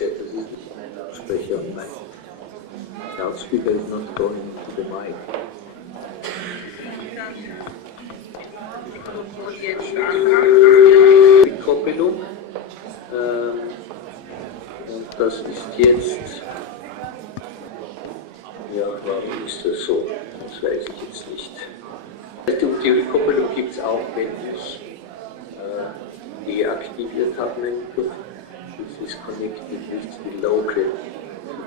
said, das ist nicht ein Lautsprecher. The loudspeaker is not going to the mic. Die Koppelung, und das ist jetzt, ja, warum ist das so? Das weiß ich jetzt nicht. Die Rückkoppelung gibt es auch, wenn ich deaktiviert habe, mein Mikrofon. This is connected with the local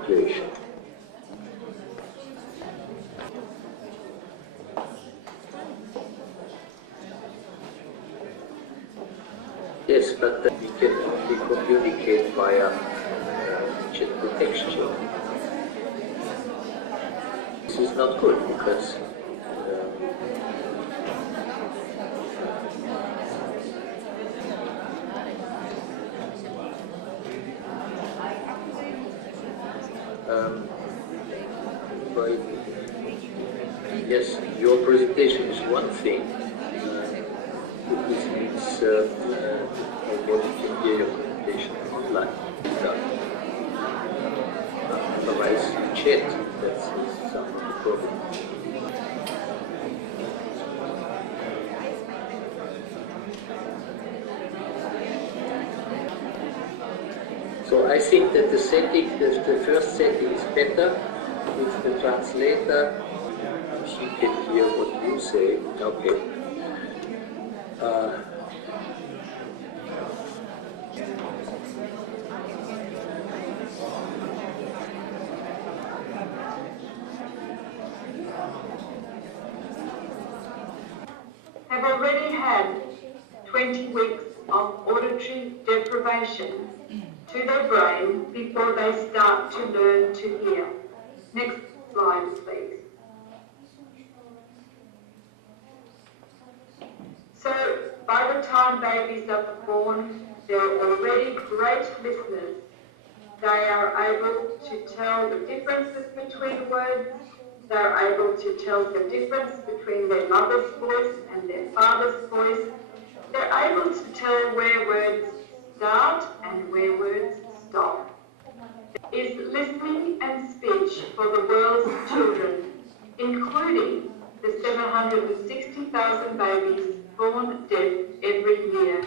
situation. Yes, but we can only communicate via chat protection. This is not good because yes, your presentation is one thing. This means I can hear your presentation online. Otherwise, chat, that's some of the problem. So I think that the setting, the first setting is better with the translator. She can hear what you say. Okay. Have already had 20 weeks of auditory deprivation to their brain before they start to learn to hear. Next slide, please. So, by the time babies are born, they're already great listeners. They are able to tell the differences between words. They're able to tell the difference between their mother's voice and their father's voice. They're able to tell where words start and where words stop. Is listening and speech for the world's children, including the 760,000 babies born deaf every year.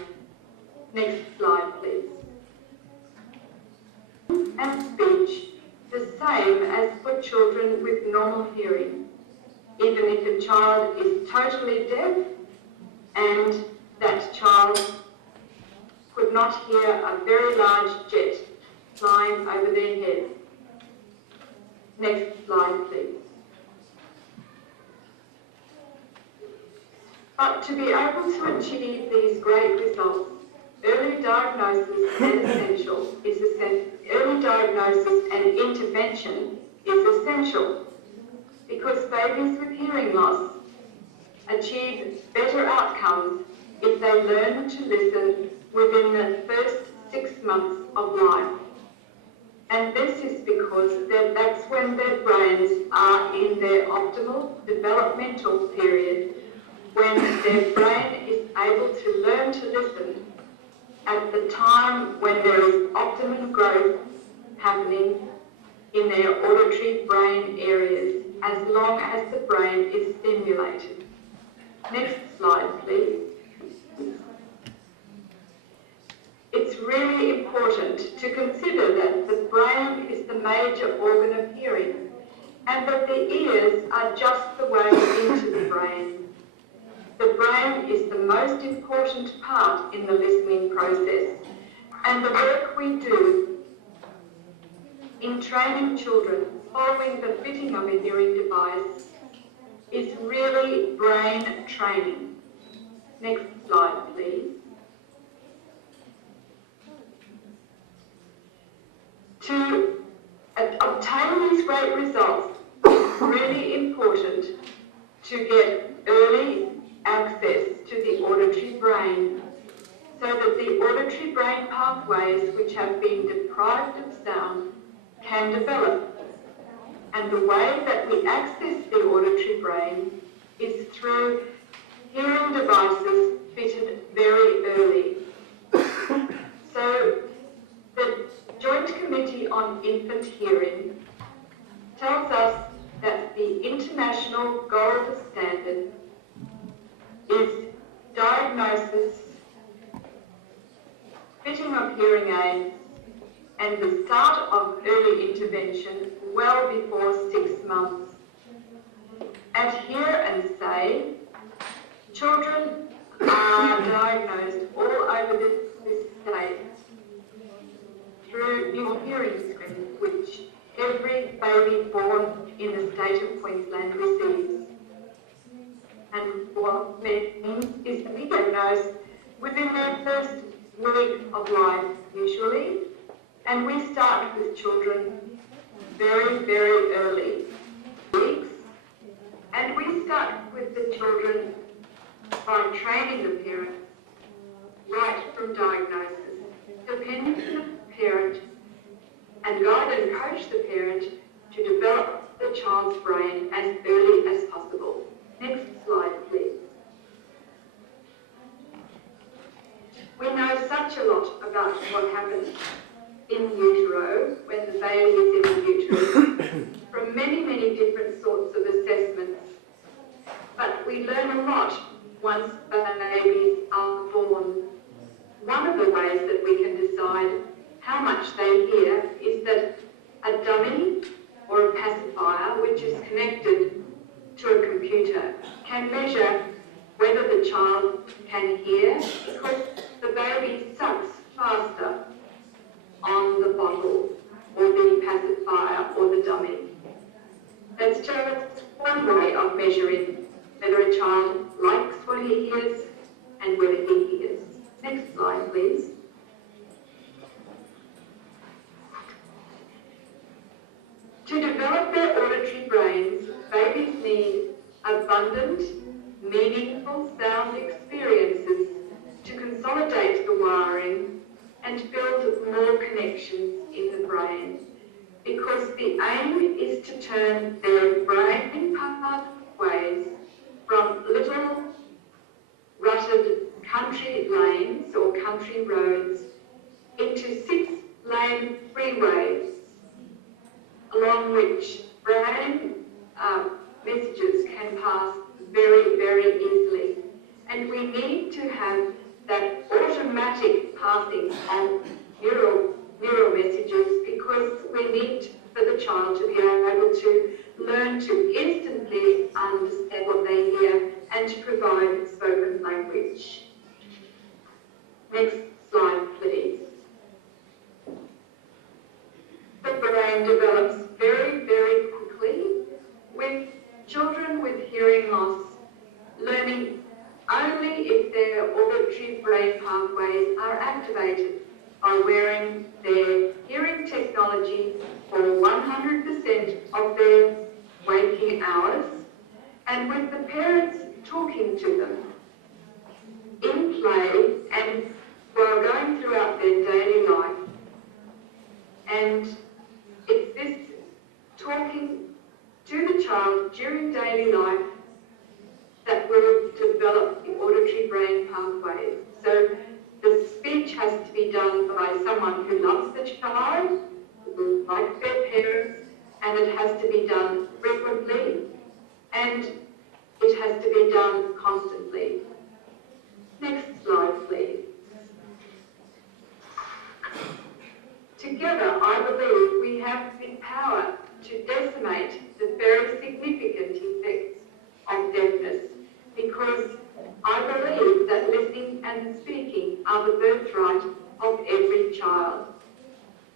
Next slide, please. And speech, the same as for children with normal hearing. Even if a child is totally deaf and that child could not hear a very large jet flying over their head. Next slide, please. But to be able to achieve these great results, early diagnosis and intervention is essential because babies with hearing loss achieve better outcomes if they learn to listen within the first 6 months of life. And this is because that's when their brains are in their optimal developmental period, when their brain is able to learn to listen at the time when there is optimum growth happening in their auditory brain areas, as long as the brain is stimulated. Next slide, please. It's really important to consider that the brain is the major organ of hearing and that the ears are just the way into the brain. The brain is the most important part in the listening process, and the work we do in training children following the fitting of a hearing device is really brain training. Next slide, please. To obtain these great results, it's really important to get early access to the auditory brain so that the auditory brain pathways which have been deprived of sound can develop. And the way that we access the auditory brain is through hearing devices fitted very early. So the Joint Committee intervention well before 6 months. At Hear and Say, children are diagnosed all over this state through new hearing screening, which every baby born in the state of Queensland receives. And what means is to be diagnosed within their first week of life, usually. And we start with children very, very early, weeks. And we start with the children by training the parents right from diagnosis, depending on the parent, and guide and coach the parent to develop the child's brain as early as possible. Next slide, please. We know such a lot about what happens in utero when the baby is in the uterus from many, many different sorts of assessments. But we learn a lot once babies are born. One of the ways that we can decide how much they hear is that a dummy or a pacifier, which is connected to a computer, can measure whether the child can hear because the baby sucks faster on the bottle or the pacifier or the dummy. That's just one way of measuring whether a child likes what he hears and whether he hears. Next slide, please. To develop their auditory brains, babies need abundant, meaningful sound experiences to consolidate the wiring and build more connections in the brain, because the aim is to turn their brain pathways from little rutted country lanes or country roads into 6-lane freeways, along which brain messages can pass very, very easily. And we need to have that automatic passing of neural messages, because we need for the child to be able to learn to instantly understand what they hear and to provide spoken language. Next slide, please. The brain develops very, very quickly, with children with hearing loss learning only if their auditory brain pathways are activated by wearing their hearing technology for 100% of their waking hours, and with the parents talking to them in play and while going throughout their daily life. And it's this talking to the child during daily life that will develop the auditory brain pathways. So the speech has to be done by someone who loves the child, who likes their parents, and it has to be done frequently, and it has to be done constantly. Next slide, please. Together, I believe we have the power to decimate the very significant effects of deafness, because I believe that listening and speaking are the birthright of every child.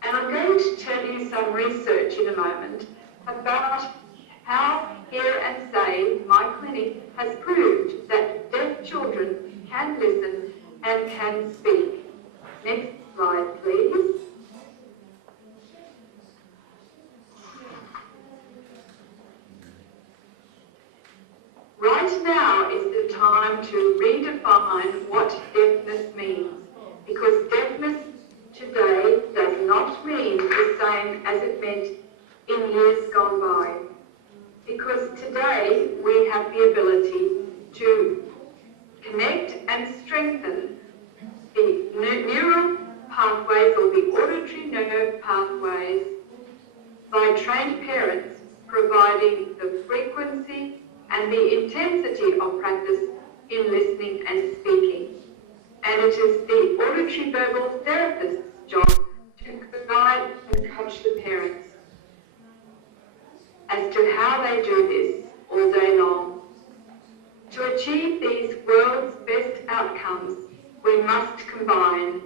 And I'm going to tell you some research in a moment about how Hear and Say, my clinic, has proved that deaf children can listen and can speak. Next slide, please. Right now is the time to redefine what deafness means, because deafness today does not mean the same as it meant in years gone by. Because today we have the ability to connect and strengthen the neural pathways or the auditory nerve pathways by trained parents providing the frequency and the intensity of practice in listening and speaking. And it is the auditory verbal therapist's job to guide and coach the parents as to how they do this all day long. To achieve these world's best outcomes, we must combine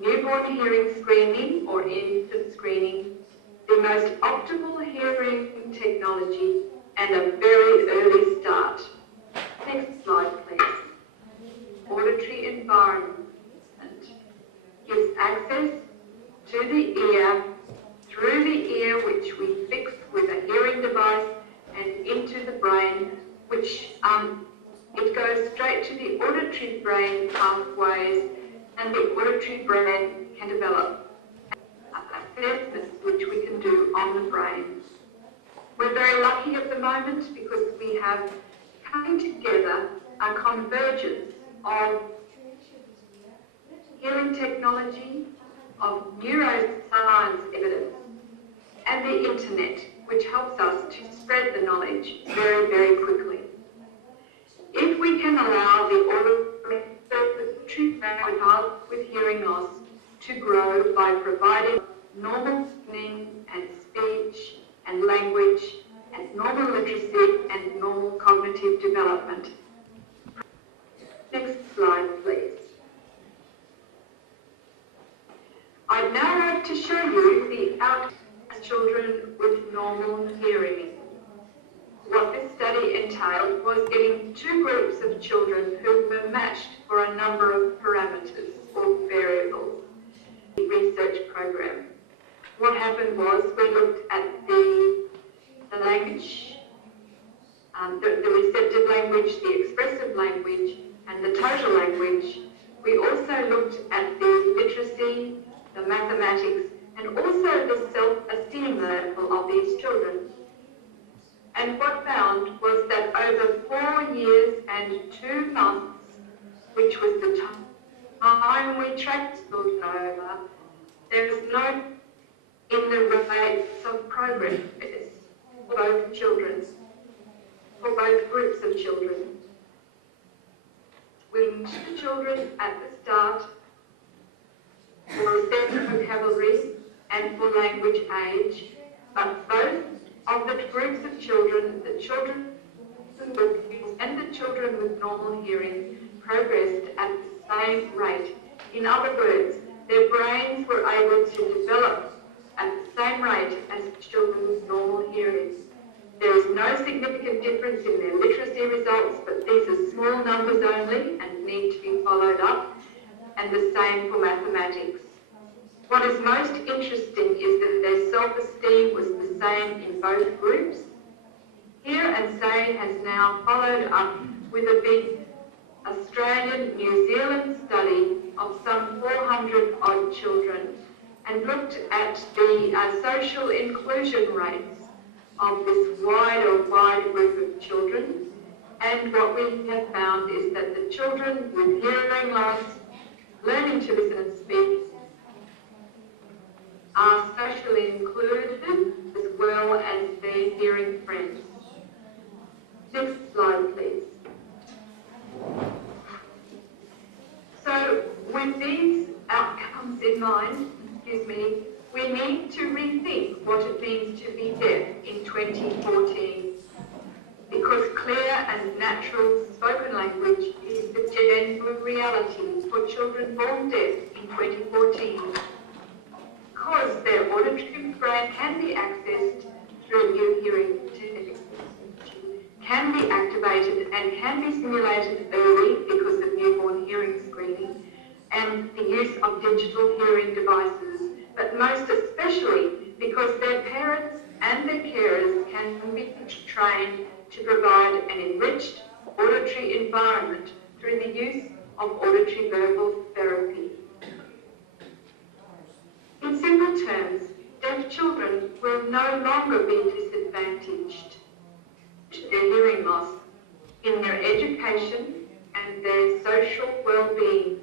newborn hearing screening or infant screening, the most optimal hearing technology, and a very early start. Next slide, please. Auditory environment gives access to the ear, through the ear, which we fix with a hearing device, and into the brain, which it goes straight to the auditory brain pathways, and the auditory brain can develop assessments which we can do on the brain. We're very lucky at the moment because we have coming together a convergence of hearing technology, of neuroscience evidence, and the internet, which helps us to spread the knowledge very, very quickly. If we can allow the auditory brain with hearing loss to grow by providing normal listening and speech and language and normal literacy and normal cognitive development. Next slide, please. I'd now like to show you the outcomes of children with normal hearing. What this study entailed was getting two groups of children who were matched for a number of parameters or variables in the research program. What happened was we looked at the language, the receptive language, the expressive language, and the total language. We also looked at the literacy, the mathematics, and also the self-esteem level of these children. And what found was that over 4 years and 2 months, which was the time we tracked children over, there was no in the rates of progress for both children, for both groups of children. We looked at children at the start for receptive vocabulary and for language age, but both of the groups of children, the children and the children with normal hearing, progressed at the same rate. In other words, their brains were able to develop at the same rate as children with normal hearing. There is no significant difference in their literacy results, but these are small numbers only and need to be followed up, and the same for mathematics. What is most interesting is that their self-esteem was the same in both groups. Hear and Say has now followed up with a big Australian-New Zealand study of some 400 odd children and looked at the social inclusion rates of this wide group of children. And what we have found is that the children with hearing loss, learning to listen and speak, are socially included as well as their hearing friends. Next slide, please. So with these outcomes in mind, we need to rethink what it means to be deaf in 2014, because clear and natural spoken language is the genuine reality for children born deaf in 2014. Because their auditory brain can be accessed through new hearing techniques, can be activated and can be stimulated early because of newborn hearing screening and the use of digital hearing devices, but most especially because their parents and their carers can be trained to provide an enriched auditory environment through the use of auditory verbal therapy. In simple terms, deaf children will no longer be disadvantaged to their hearing loss in their education and their social well-being,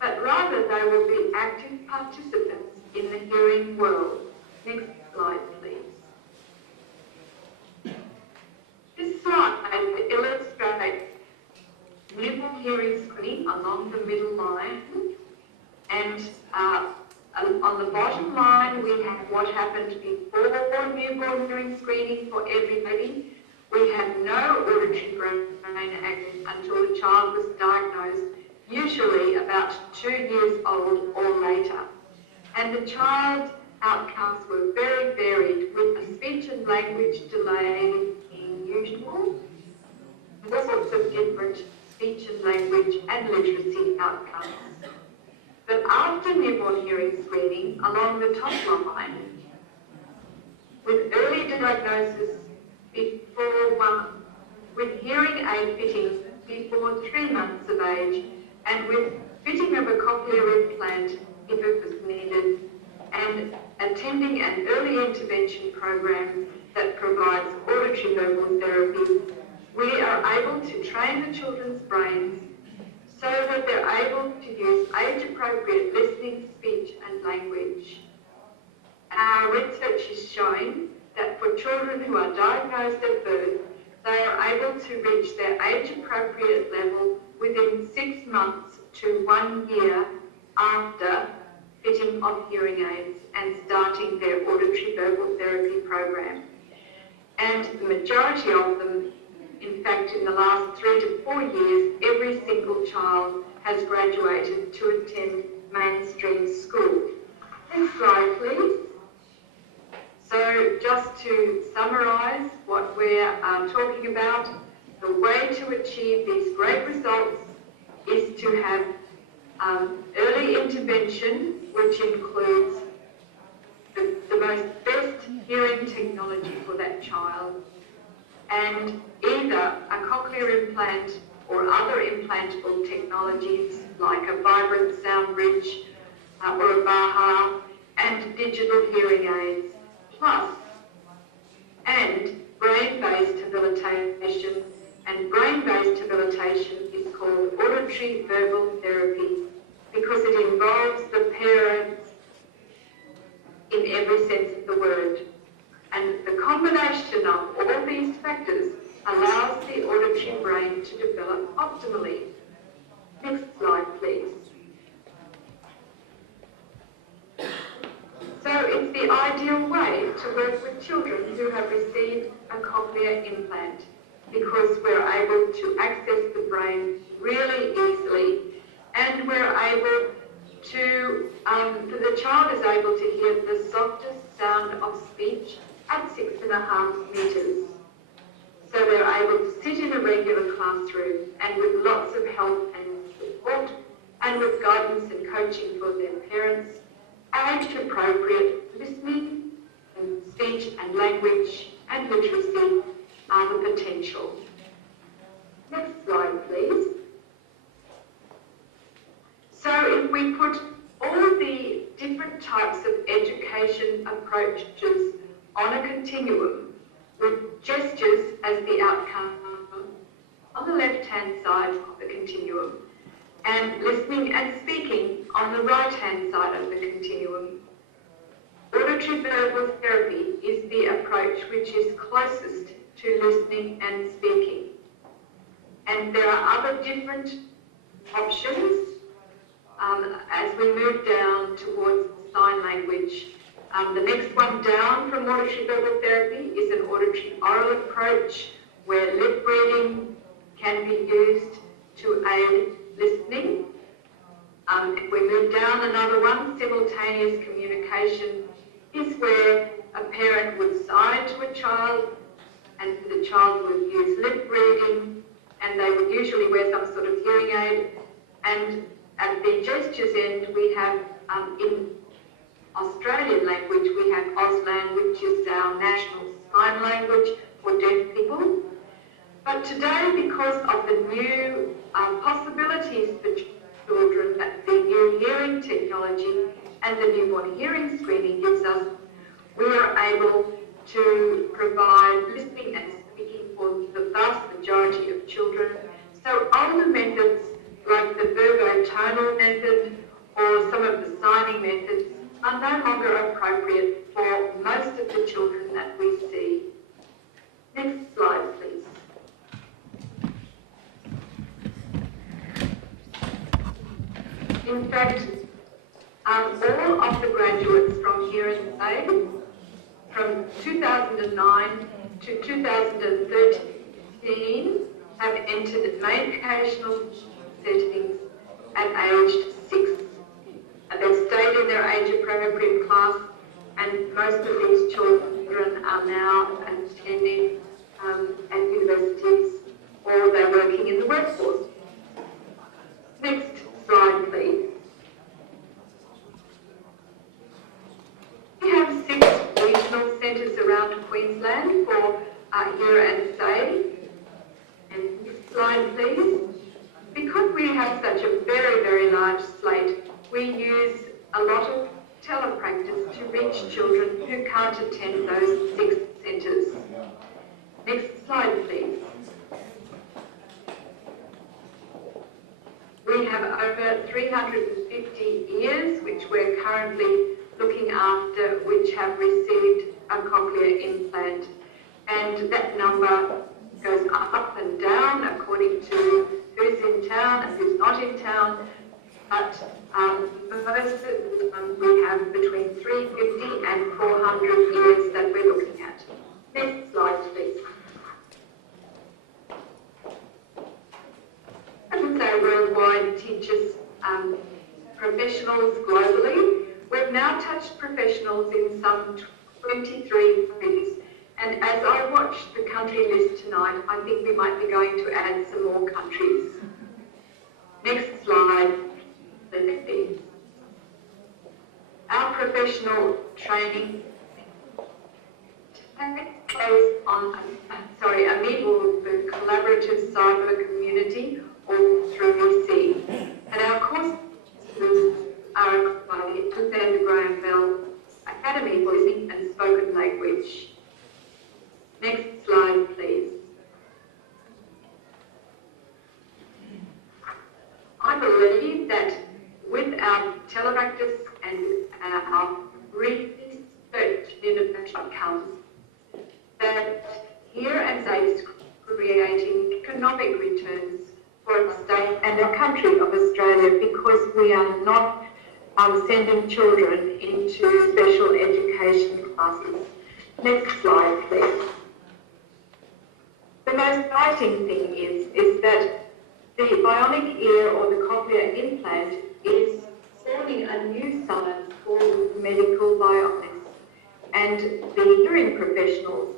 but rather they will be active participants in the hearing world. Next slide, please. This slide illustrates hearing screening along the middle line and on on the bottom line, we have what happened before newborn hearing screening for everybody. We have no auditory brain activity until the child was diagnosed, usually about 2 years old or later. And the child's outcomes were very varied, with a speech and language delay being usual, all sorts of different speech and language and literacy outcomes. But after newborn hearing screening, along the top line, with early diagnosis before 1, with hearing aid fitting before 3 months of age, and with fitting of a cochlear implant if it was needed, and attending an early intervention program that provides auditory verbal therapy, we are able to train the children's brains so that they're able to use age-appropriate listening, speech and language. Our research is showing that for children who are diagnosed at birth, they are able to reach their age-appropriate level within 6 months to 1 year after fitting of hearing aids and starting their auditory verbal therapy program. And the majority of them, in fact, in the last 3 to 4 years, every single child has graduated to attend mainstream school. Next slide, please. So just to summarise what we're talking about, the way to achieve these great results is to have early intervention, which includes the most best hearing technology for that child, and either a cochlear implant or other implantable technologies like a vibrant sound bridge or a Baha, and digital hearing aids, plus and brain-based habilitation. And brain-based habilitation is called auditory verbal therapy because it involves the parents in every sense of the word. And the combination of all these factors allows the auditory brain to develop optimally. Next slide, please. So it's the ideal way to work with children who have received a cochlear implant because we're able to access the brain really easily, and we're able to, the child is able to hear the softest sound of speech at 6.5 metres. So they're able to sit in a regular classroom and with lots of help and support and with guidance and coaching for their parents, age-appropriate listening and speech and language and literacy are the potential. Next slide, please. So if we put all the different types of education approaches on a continuum with gestures as the outcome on the left-hand side of the continuum and listening and speaking on the right-hand side of the continuum, auditory verbal therapy is the approach which is closest to listening and speaking. And there are other different options as we move down towards sign language. The next one down from auditory verbal therapy is an auditory oral approach where lip reading can be used to aid listening. If we move down another one, simultaneous communication is where a parent would sign to a child and the child would use lip reading, and they would usually wear some sort of hearing aid. And at the gestures end, we have, in Australian language, we have Auslan, which is our national sign language for deaf people. But today, because of the new possibilities for children that the new hearing technology and the newborn hearing screening gives us, we are able to provide listening and speaking for the vast majority of children. So older methods like the verbotonal method or some of the signing methods are no longer appropriate for most of the children that we see. Next slide, please. In fact, All of the graduates from here in Spain, from 2009 to 2013, have entered main vocational settings at age 6. And they've stayed in their age-appropriate class, and most of these children are now attending at universities, or they're working in the workforce. Next slide, please. We have 6 regional centres around Queensland for hear and say. And next slide, please. Because we have such a very, very large slate, we use a lot of telepractice to reach children who can't attend those 6 centres. Next slide, please. We have over 350 ears which we're currently looking after, which have received a cochlear implant. And that number goes up and down according to who's in town and who's not in town. But most of them we have between 350 and 400 ears that we're looking at. Next slide, please. I would say worldwide teaches professionals globally. We've now touched professionals in some 23 countries. And as I watch the country list tonight, I think we might be going to add some more countries. Next slide, please. Our professional training takes place on a meeting with the collaborative cyber community or through EC. And our courses are by the Alexander Graham Bell Academy for Listening and Spoken Language. Next slide, please. I believe that with our telepractice and our research outcomes, that here and say is creating economic returns for the state and the country of Australia, because we are not sending children into special education classes. Next slide, please. The most exciting thing is that the bionic ear or the cochlear implant is forming a new science called medical bionics, and the hearing professionals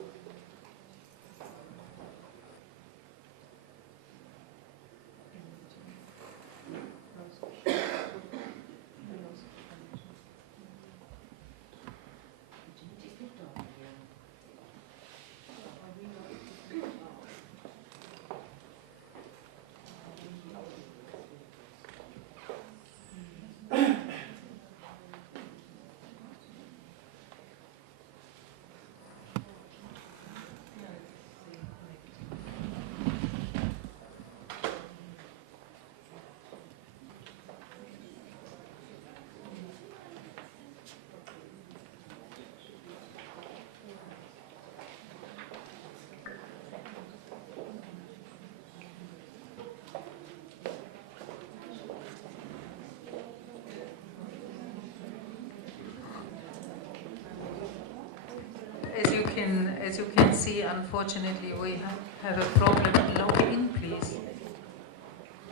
As you can see, unfortunately, we have a problem. Log in, please.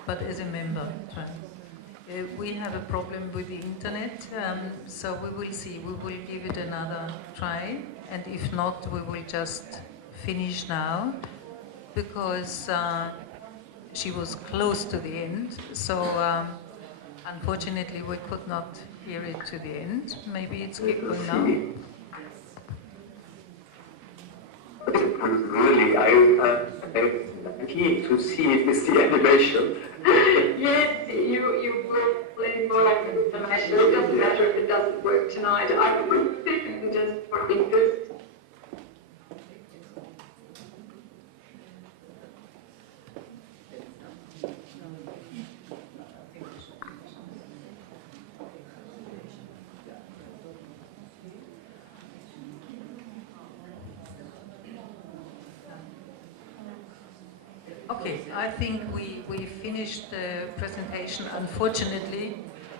But as a member, we have a problem with the internet, so we will see. We will give it another try, and if not, we will just finish now, because she was close to the end. So unfortunately, we could not hear it to the end. Maybe it's going now. Really, I'm keen to see this animation. Yes, you will learn more information. It doesn't matter if it doesn't work tonight. I would think just for interest. Okay, I think we finished the presentation. Unfortunately,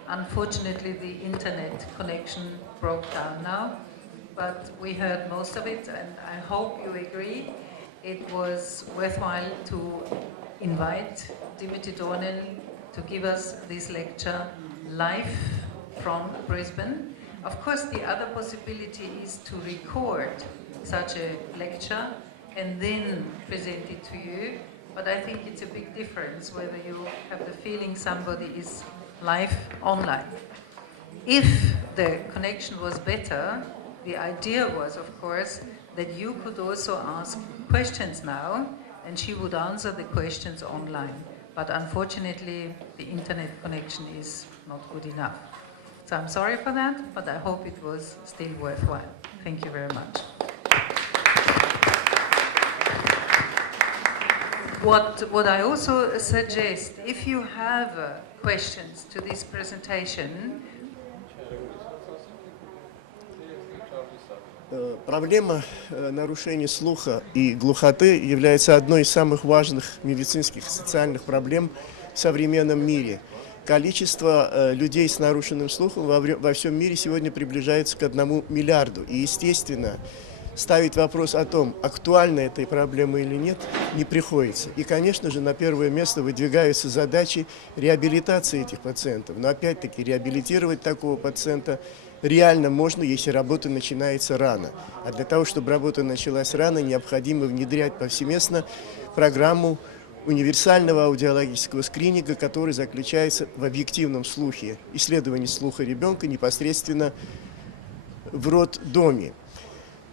Unfortunately, the internet connection broke down now, but we heard most of it, and I hope you agree it was worthwhile to invite Dimity Dornan to give us this lecture live from Brisbane. Of course, the other possibility is to record such a lecture and then present it to you, but I think it's a big difference whether you have the feeling somebody is live online. If the connection was better, the idea was, of course, that you could also ask questions now, and she would answer the questions online. But unfortunately, the internet connection is not good enough. So I'm sorry for that, but I hope it was still worthwhile. Thank you very much. What I also suggest, if you have questions to this presentation. Проблема нарушения слуха и глухоты является одной из самых важных медицинских и социальных проблем в современном мире. Количество людей с нарушенным слухом во всем мире сегодня приближается к 1 миллиарду. И, естественно, ставить вопрос о том, актуальна эта проблема или нет, не приходится. И, конечно же, на первое место выдвигаются задачи реабилитации этих пациентов. Но, опять-таки, реабилитировать такого пациента реально можно, если работа начинается рано. А для того, чтобы работа началась рано, необходимо внедрять повсеместно программу универсального аудиологического скрининга, который заключается в объективном слухе, исследовании слуха ребенка непосредственно в роддоме.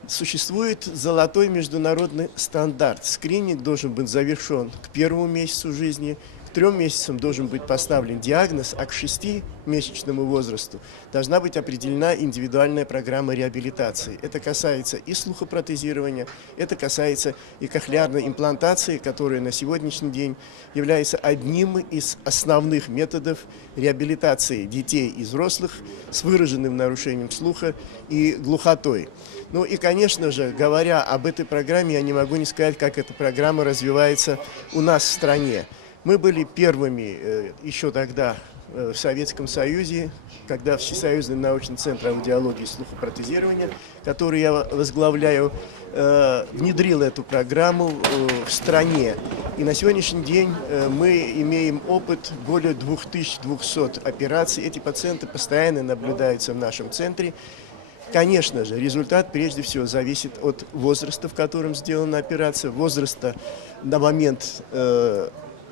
Существует золотой международный стандарт. Скрининг должен быть завершен к 1-му месяцу жизни, к 3 месяцам должен быть поставлен диагноз, а к 6-месячному возрасту должна быть определена индивидуальная программа реабилитации. Это касается и слухопротезирования, это касается и кохлеарной имплантации, которая на сегодняшний день является одним из основных методов реабилитации детей и взрослых с выраженным нарушением слуха и глухотой. Ну и, конечно же, говоря об этой программе, я не могу не сказать, как эта программа развивается у нас в стране. Мы были первыми еще тогда в Советском Союзе, когда Всесоюзный научный центр аудиологии и слухопротезирования, который я возглавляю, внедрил эту программу в стране. И на сегодняшний день мы имеем опыт более 2200 операций. Эти пациенты постоянно наблюдаются в нашем центре. Конечно же, результат прежде всего зависит от возраста, в котором сделана операция, возраста на момент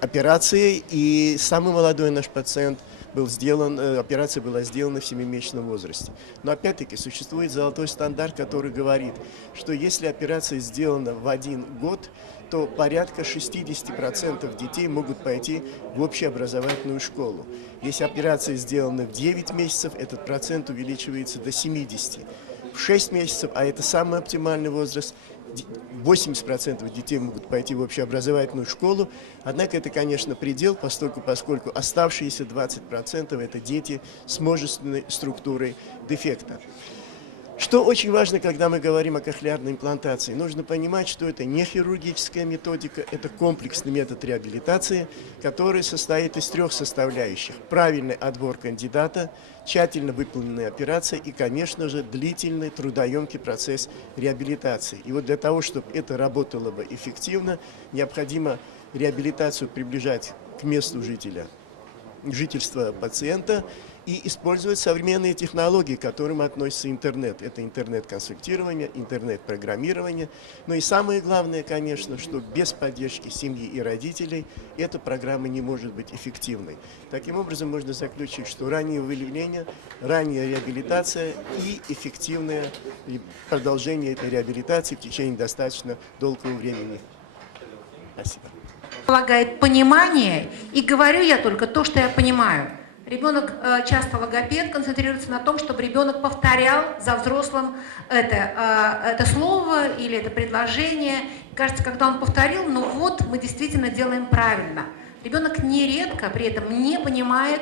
операции. И самый молодой наш пациент операция была сделана в 7-месячном возрасте. Но опять-таки существует золотой стандарт, который говорит, что если операция сделана в 1 год, то порядка 60% детей могут пойти в общеобразовательную школу. Если операция сделана в 9 месяцев, этот процент увеличивается до 70%. В 6 месяцев, а это самый оптимальный возраст, 80% детей могут пойти в общеобразовательную школу. Однако это, конечно, предел, поскольку оставшиеся 20% это дети с множественной структурой дефекта. Что очень важно, когда мы говорим о кохлеарной имплантации, нужно понимать, что это не хирургическая методика, это комплексный метод реабилитации, который состоит из 3 составляющих. Правильный отбор кандидата, тщательно выполненная операция и, конечно же, длительный трудоемкий процесс реабилитации. И вот для того, чтобы это работало бы эффективно, необходимо реабилитацию приближать к месту жительства пациента, и использовать современные технологии, к которым относится интернет. Это интернет-консультирование, интернет-программирование. Но и самое главное, конечно, что без поддержки семьи и родителей эта программа не может быть эффективной. Таким образом, можно заключить, что раннее выявление, ранняя реабилитация и эффективное продолжение этой реабилитации в течение достаточно долгого времени. Спасибо. Полагает понимание, и говорю я только то, что я понимаю. Ребенок, часто логопед, концентрируется на том, чтобы ребенок повторял за взрослым это слово или это предложение. Кажется, когда он повторил, ну вот, мы действительно делаем правильно. Ребенок нередко при этом не понимает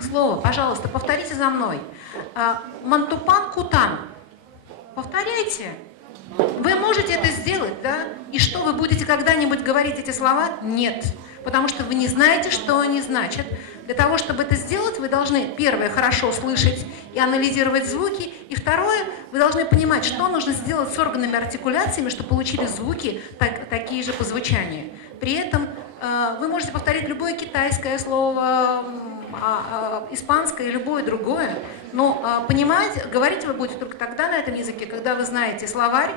слово. Пожалуйста, повторите за мной. Мантупан кутан. Повторяйте. Вы можете это сделать, да? И что, вы будете когда-нибудь говорить эти слова? Нет. потому что вы не знаете, что они значат. Для того, чтобы это сделать, вы должны, первое, хорошо слышать и анализировать звуки, и второе, вы должны понимать, что нужно сделать с органами артикуляциями, чтобы получились звуки такие же по звучанию. При этом вы можете повторить любое китайское слово, испанское и любое другое, но понимать, говорить вы будете только тогда на этом языке, когда вы знаете словарь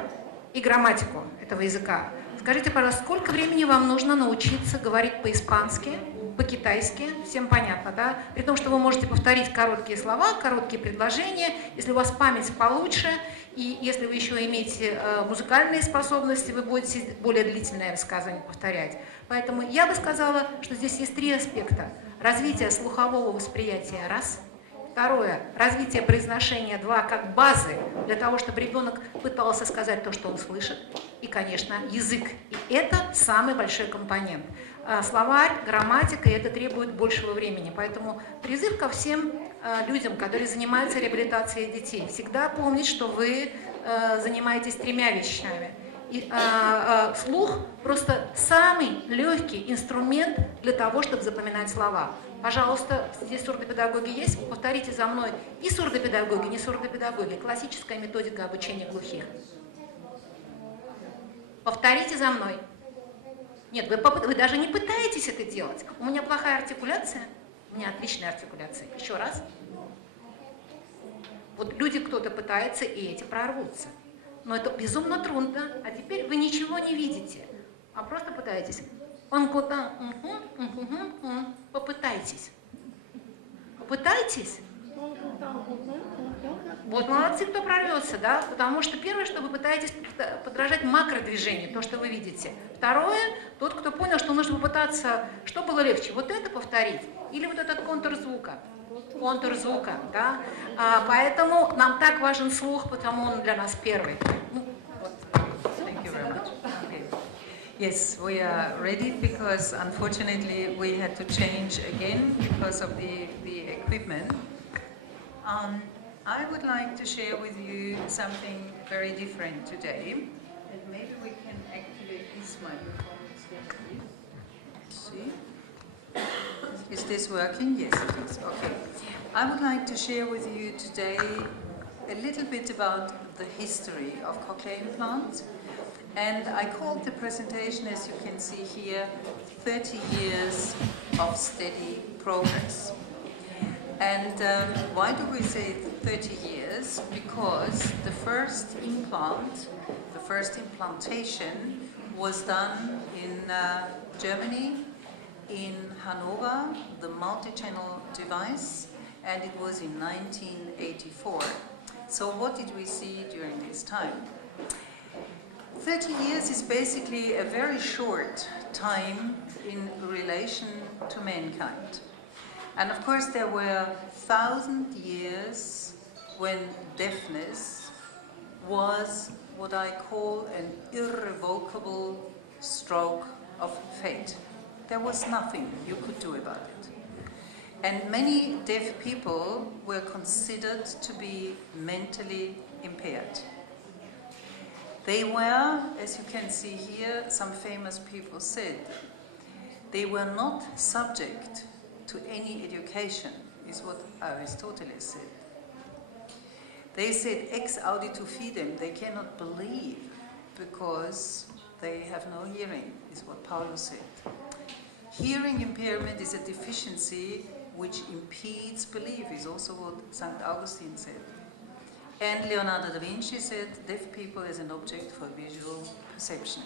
и грамматику этого языка. Скажите, пожалуйста, сколько времени вам нужно научиться говорить по-испански, по-китайски? Всем понятно, да? При том, что вы можете повторить короткие слова, короткие предложения, если у вас память получше, и если вы еще имеете музыкальные способности, вы будете более длительное высказывание повторять. Поэтому я бы сказала, что здесь есть три аспекта. Развитие слухового восприятия – раз. Второе – развитие произношения, два, как базы, для того, чтобы ребенок пытался сказать то, что он слышит. И, конечно, язык. И это самый большой компонент. Словарь, грамматика, и это требует большего времени. Поэтому призыв ко всем людям, которые занимаются реабилитацией детей, всегда помнить, что вы занимаетесь тремя вещами. И слух просто самый легкий инструмент для того, чтобы запоминать слова. Пожалуйста, здесь сурдопедагоги есть, повторите за мной. И сурдопедагоги, не сурдопедагоги, классическая методика обучения глухих. Повторите за мной. Нет, вы даже не пытаетесь это делать. У меня плохая артикуляция, у меня отличная артикуляция. Еще раз. Вот люди, кто-то пытается, и эти прорвутся. Но это безумно трудно. А теперь вы ничего не видите, а просто пытаетесь. Попытайтесь. Попытайтесь. Вот молодцы, кто прорвется, да? Потому что первое, что вы пытаетесь подражать макродвижению, то, что вы видите. Второе, тот, кто понял, что нужно попытаться, что было легче, вот это повторить или вот этот контур звука. Контур звука, да? Поэтому нам так важен слух, потому он для нас первый. Thank you very much. Okay. Yes, we are ready because unfortunately we had to change again because of the equipment. I would like to share with you something very different today. And maybe we can activate this microphone instead. Let's see. Is this working? Yes, it is. Okay. I would like to share with you today a little bit about the history of cochlear implants. And I called the presentation, as you can see here, 30 years of steady progress. And why do we say 30 years? Because the first implant, the first implantation was done in Germany, in Hanover, the multi-channel device, and it was in 1984. So what did we see during this time? 30 years is basically a very short time in relation to mankind. And of course there were 1,000 years when deafness was what I call an irrevocable stroke of fate. There was nothing you could do about it. And many deaf people were considered to be mentally impaired. They were, as you can see here, some famous people said, they were not subject to any education, is what Aristotle said. They said, ex auditu fidem, they cannot believe because they have no hearing, is what Paulus said. Hearing impairment is a deficiency which impedes belief, is also what St. Augustine said. And Leonardo da Vinci said, deaf people as an object for visual perception.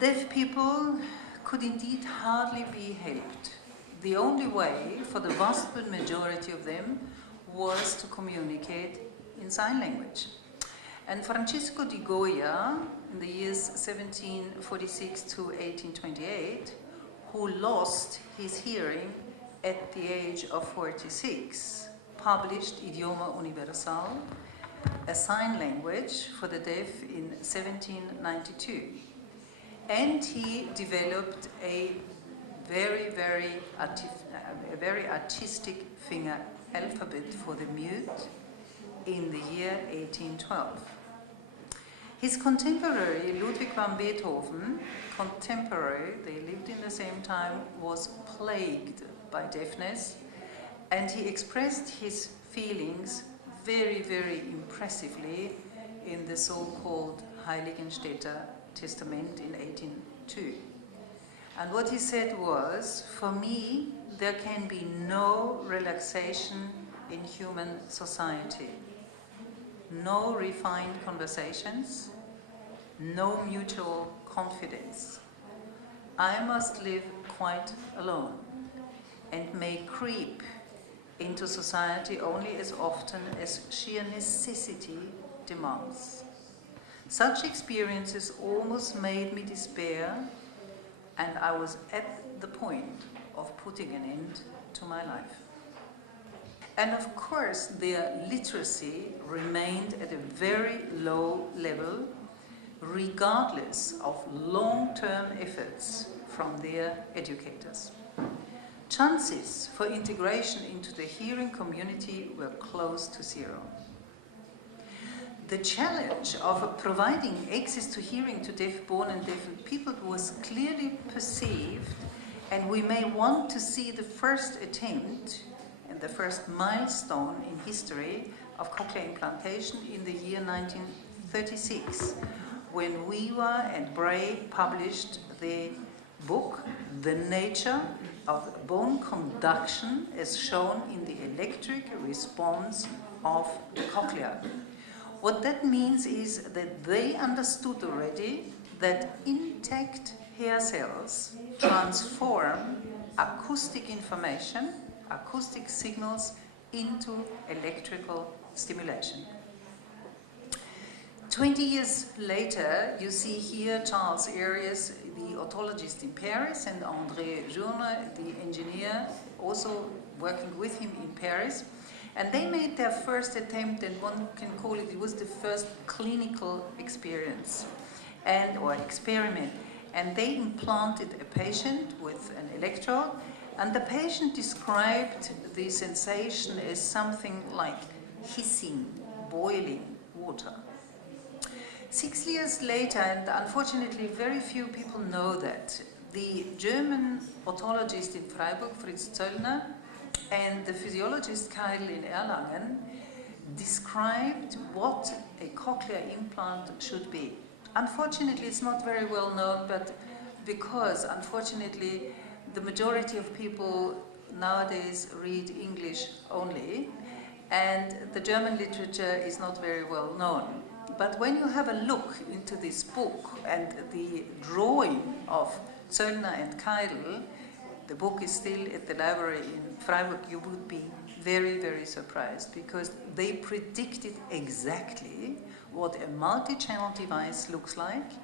Deaf people could indeed hardly be helped. The only way for the vast majority of them was to communicate in sign language. And Francisco di Goya, in the years 1746 to 1828, who lost his hearing at the age of 46, published Idioma Universal, a sign language for the deaf, in 1792. And he developed a very artistic finger alphabet for the mute in the year 1812. His contemporary, Ludwig van Beethoven, contemporary, they lived in the same time, was plagued by deafness, and he expressed his feelings very, very impressively in the so-called Heiligenstädter Testament in 1802. And what he said was, for me, there can be no relaxation in human society. No refined conversations, no mutual confidence. I must live quite alone and may creep into society only as often as sheer necessity demands. Such experiences almost made me despair, and I was at the point of putting an end to my life. And of course, their literacy remained at a very low level, regardless of long-term efforts from their educators. Chances for integration into the hearing community were close to zero. The challenge of providing access to hearing to deaf-born and deafened people was clearly perceived, and we may want to see the first attempt and the first milestone in history of cochlear implantation in the year 1936, when Weaver and Bray published the book, The Nature of Bone Conduction as Shown in the Electric Response of the Cochlea. What that means is that they understood already that intact hair cells transform acoustic information, acoustic signals, into electrical stimulation. 20 years later, you see here Charles Arias, the otologist in Paris, and André Journe, the engineer, also working with him in Paris. And they made their first attempt, and one can call it, it was the first clinical experience or experiment. And they implanted a patient with an electrode, and the patient described the sensation as something like hissing, boiling water. 6 years later, and unfortunately very few people know that, the German otologist in Freiburg, Fritz Zöllner, and the physiologist Keidel in Erlangen described what a cochlear implant should be. Unfortunately, it's not very well known, but because, unfortunately, the majority of people nowadays read English only, and the German literature is not very well known. But when you have a look into this book and the drawing of Zöllner and Keidel, the book is still at the library in Freiburg, you would be very, very surprised, because they predicted exactly what a multi-channel device looks like.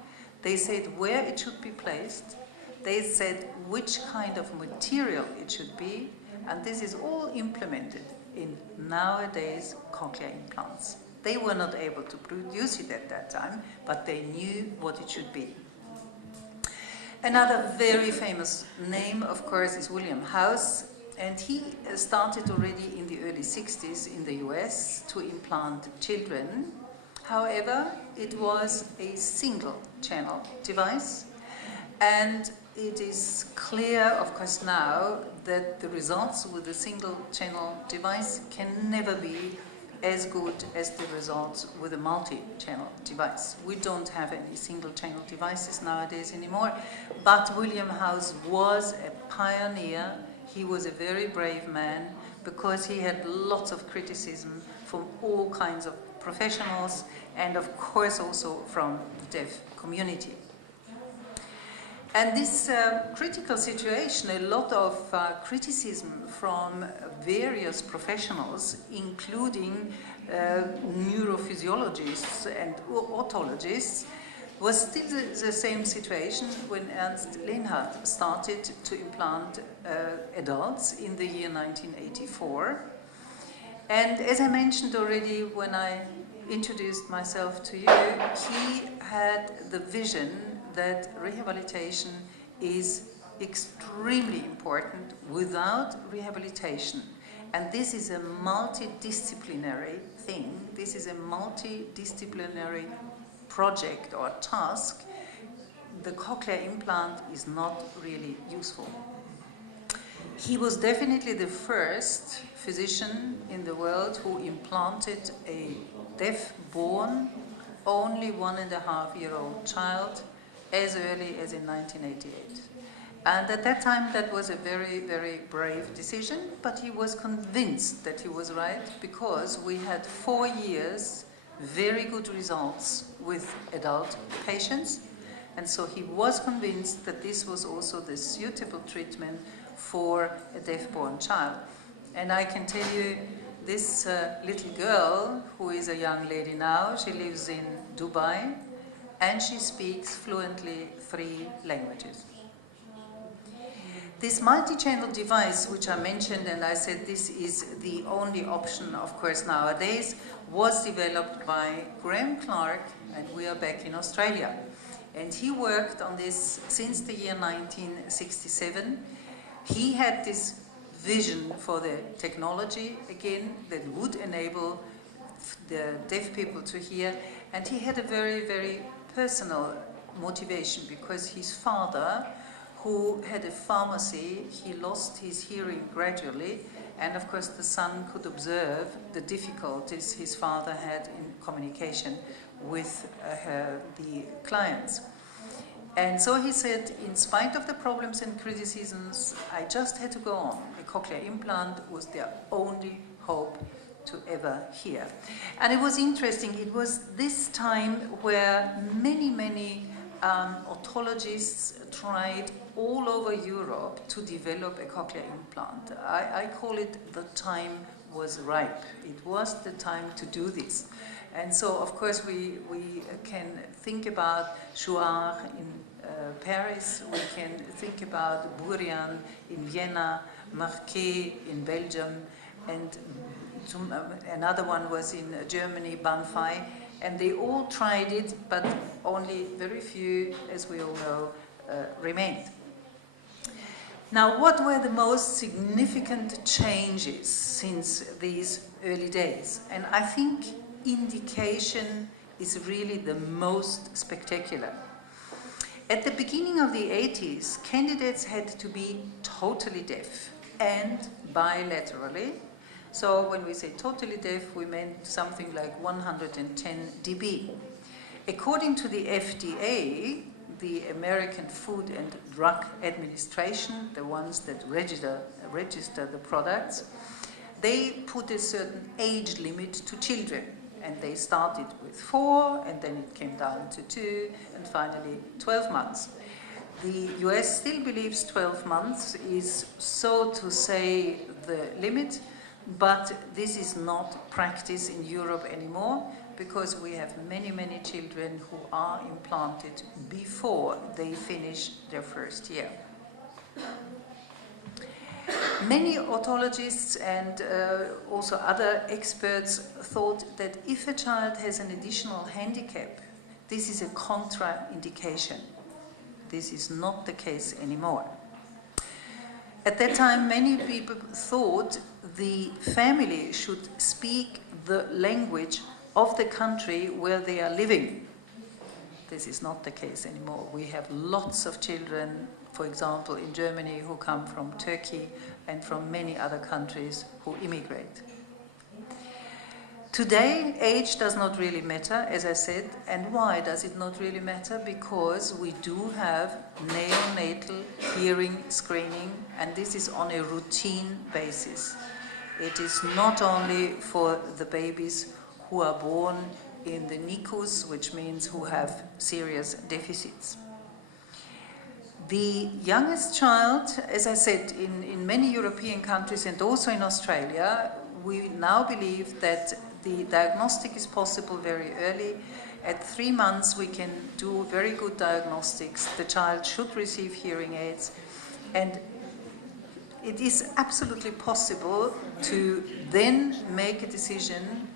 They said where it should be placed. They said which kind of material it should be, and this is all implemented in nowadays cochlear implants. They were not able to produce it at that time, but they knew what it should be. Another very famous name, of course, is William House, and he started already in the early 60s in the US to implant children. However, it was a single-channel device, and it is clear, of course, now that the results with a single-channel device can never be as good as the results with a multi-channel device. We don't have any single-channel devices nowadays anymore, but William House was a pioneer. He was a very brave man, because he had lots of criticism from all kinds of professionals, and of course also from the deaf community. And this critical situation, a lot of criticism from various professionals, including neurophysiologists and otologists, was still the same situation when Ernst Lehnhardt started to implant adults in the year 1984. And as I mentioned already when I introduced myself to you, he had the vision that rehabilitation is extremely important. Without rehabilitation, and this is a multidisciplinary thing, this is a multidisciplinary project or task, the cochlear implant is not really useful. He was definitely the first physician in the world who implanted a deaf-born, only 1.5-year-old child as early as in 1988. And at that time, that was a very, very brave decision, but he was convinced that he was right because we had 4 years, very good results with adult patients. And so he was convinced that this was also the suitable treatment for a deaf-born child. And I can tell you, this little girl, who is a young lady now, she lives in Dubai, and she speaks fluently 3 languages. This multi-channel device, which I mentioned, and I said this is the only option, of course, nowadays, was developed by Graham Clark, and we are back in Australia. And he worked on this since the year 1967. He had this vision for the technology, again, that would enable the deaf people to hear. And he had a very, very personal motivation because his father, who had a pharmacy, he lost his hearing gradually, and of course the son could observe the difficulties his father had in communication with the clients. And so he said, in spite of the problems and criticisms, I just had to go on. A cochlear implant was their only hope to ever hear. And it was interesting, it was this time where many otologists tried all over Europe to develop a cochlear implant. I call it the time was ripe. It was the time to do this. And so, of course, we can think about Chouard in Paris, we can think about Burian in Vienna, Marquet in Belgium, and another one was in Germany, Banfai. And they all tried it, but only very few, as we all know, remained. Now, what were the most significant changes since these early days? And I think indication is really the most spectacular. At the beginning of the 80s, candidates had to be totally deaf and bilaterally. So when we say totally deaf, we meant something like 110 dB. According to the FDA, the American Food and Drug Administration, the ones that register the products, they put a certain age limit to children. And they started with 4, and then it came down to 2, and finally 12 months. The US still believes 12 months is, so to say, the limit, but this is not practice in Europe anymore, because we have many children who are implanted before they finish their first year. Many otologists and also other experts thought that if a child has an additional handicap, this is a contraindication. This is not the case anymore. At that time, many people thought the family should speak the language of the country where they are living. This is not the case anymore. We have lots of children, for example, in Germany, who come from Turkey and from many other countries who immigrate. Today, age does not really matter, as I said. And why does it not really matter? Because we do have neonatal hearing screening, and this is on a routine basis. It is not only for the babies who are born in the NICUs, which means who have serious deficits. The youngest child, as I said, in many European countries and also in Australia, we now believe that the diagnostic is possible very early. At 3 months, we can do very good diagnostics. The child should receive hearing aids. And it is absolutely possible to then make a decision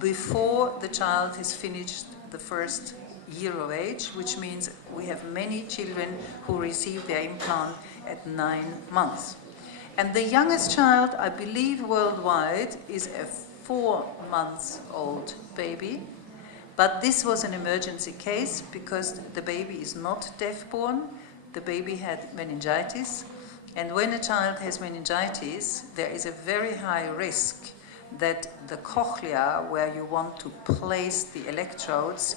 before the child has finished the first year of age, which means we have many children who receive their implant at 9 months. And the youngest child, I believe worldwide, is a 4-month-old baby. But this was an emergency case because the baby is not deaf-born. The baby had meningitis. And when a child has meningitis, there is a very high risk that the cochlea, where you want to place the electrodes,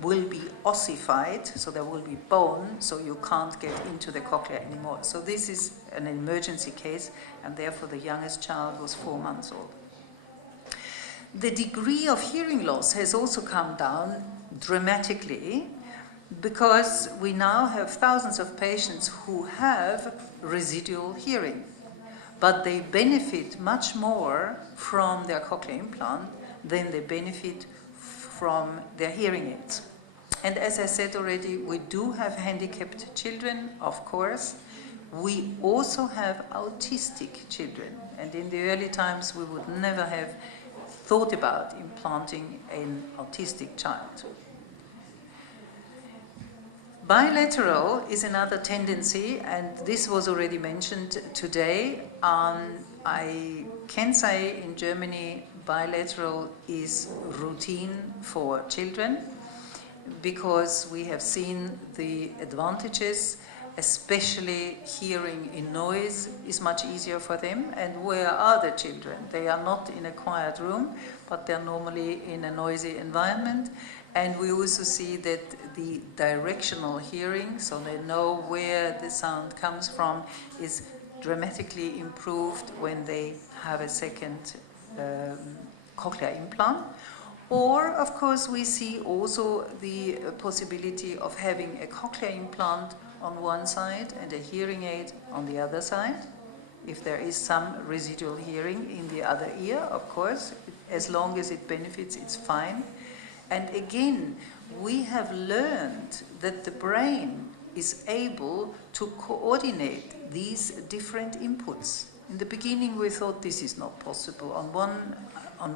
will be ossified, so there will be bone, so you can't get into the cochlea anymore. So this is an emergency case, and therefore the youngest child was 4 months old. The degree of hearing loss has also come down dramatically because we now have thousands of patients who have residual hearing, but they benefit much more from their cochlear implant than they benefit from their hearing aids. And as I said already, we do have handicapped children, of course. We also have autistic children, and in the early times we would never have thought about implanting an autistic child. Bilateral is another tendency, and this was already mentioned today. I can say in Germany bilateral is routine for children because we have seen the advantages, especially hearing in noise is much easier for them. And where are the children? They are not in a quiet room, but they're normally in a noisy environment. And we also see that the directional hearing, so they know where the sound comes from, is dramatically improved when they have a second cochlear implant. Or, of course, we see also the possibility of having a cochlear implant on one side and a hearing aid on the other side. If there is some residual hearing in the other ear, of course, as long as it benefits, it's fine. And again, we have learned that the brain is able to coordinate these different inputs. In the beginning, we thought this is not possible. On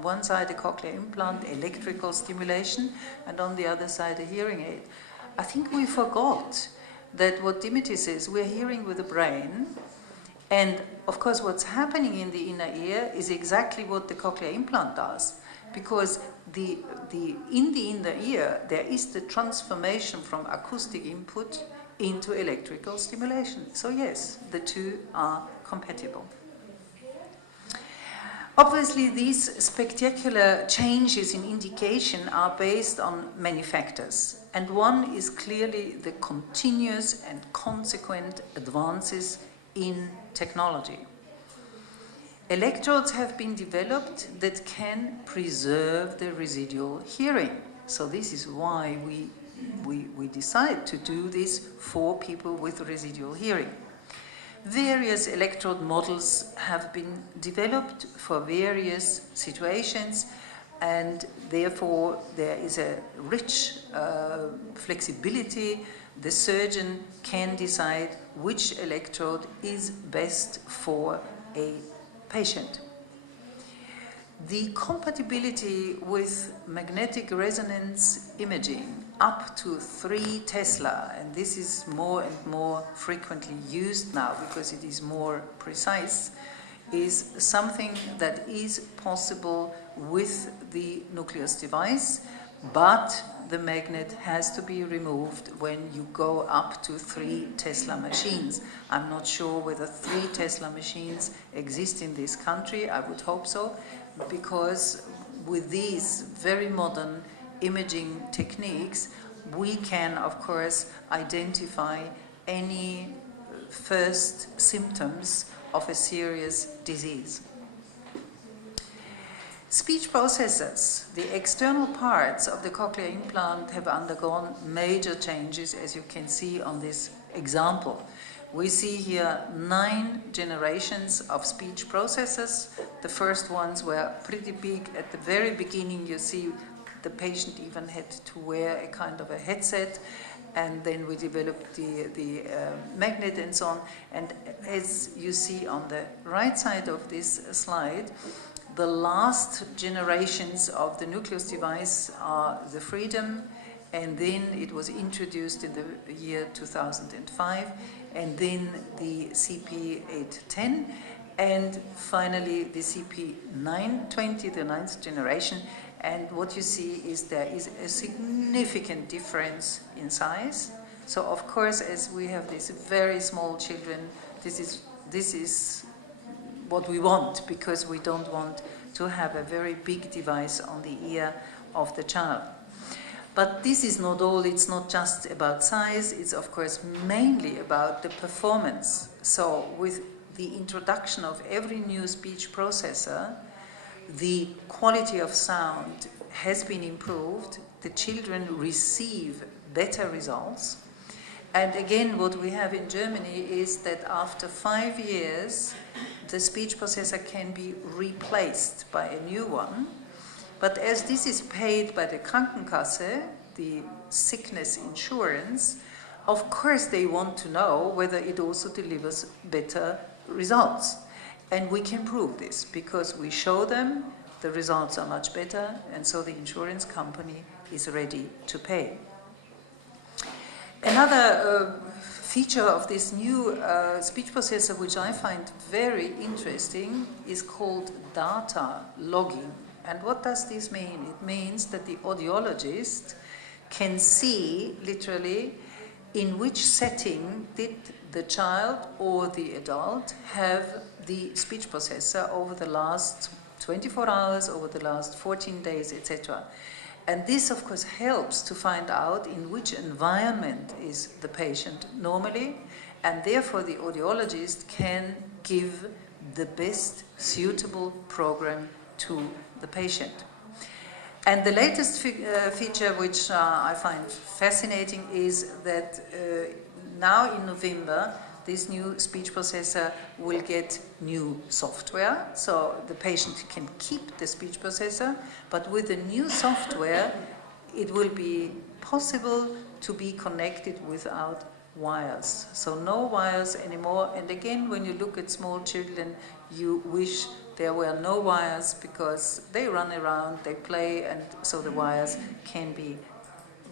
one side, a cochlear implant, electrical stimulation, and on the other side, a hearing aid. I think we forgot that what Dimity says, we're hearing with the brain, and of course what's happening in the inner ear is exactly what the cochlear implant does, because in the inner ear there is the transformation from acoustic input into electrical stimulation. So yes, the two are compatible. Obviously, these spectacular changes in indication are based on many factors, and one is clearly the continuous and consequent advances in technology. Electrodes have been developed that can preserve the residual hearing. So this is why we decide to do this for people with residual hearing. Various electrode models have been developed for various situations, and therefore there is a rich flexibility. The surgeon can decide which electrode is best for a patient. The compatibility with magnetic resonance imaging up to 3 Tesla, and this is more and more frequently used now because it is more precise, is something that is possible with the nucleus device, but the magnet has to be removed when you go up to 3 Tesla machines. I'm not sure whether 3 Tesla machines exist in this country. I would hope so, because with these very modern imaging techniques, we can, of course, identify any first symptoms of a serious disease. Speech processors, the external parts of the cochlear implant, have undergone major changes, as you can see on this example. We see here 9 generations of speech processors. The first ones were pretty big. At the very beginning, you see the patient even had to wear a kind of a headset, and then we developed the magnet and so on. And as you see on the right side of this slide, the last generations of the nucleus device are the Freedom, and then it was introduced in the year 2005, and then the CP810, and finally the CP920, the 9th generation. And what you see is there is a significant difference in size. So of course, as we have these very small children, this is what we want, because we don't want to have a very big device on the ear of the child. But this is not all. It's not just about size. It's of course mainly about the performance. So with the introduction of every new speech processor, the quality of sound has been improved. The children receive better results. And again, what we have in Germany is that after 5 years, the speech processor can be replaced by a new one. But as this is paid by the Krankenkasse, the sickness insurance, of course they want to know whether it also delivers better results. And we can prove this because we show them the results are much better, and so the insurance company is ready to pay. Another feature of this new speech processor, which I find very interesting, is called data logging. And what does this mean? It means that the audiologist can see, literally, in which setting did the child or the adult have the speech processor over the last 24 hours, over the last 14 days, etc. And this, of course, helps to find out in which environment is the patient normally, and therefore the audiologist can give the best suitable program to the patient. And the latest feature, which I find fascinating, is that now in November, this new speech processor will get new software. So the patient can keep the speech processor, but with the new software, it will be possible to be connected without wires. So no wires anymore. And again, when you look at small children, you wish there were no wires because they run around, they play, and so the wires can be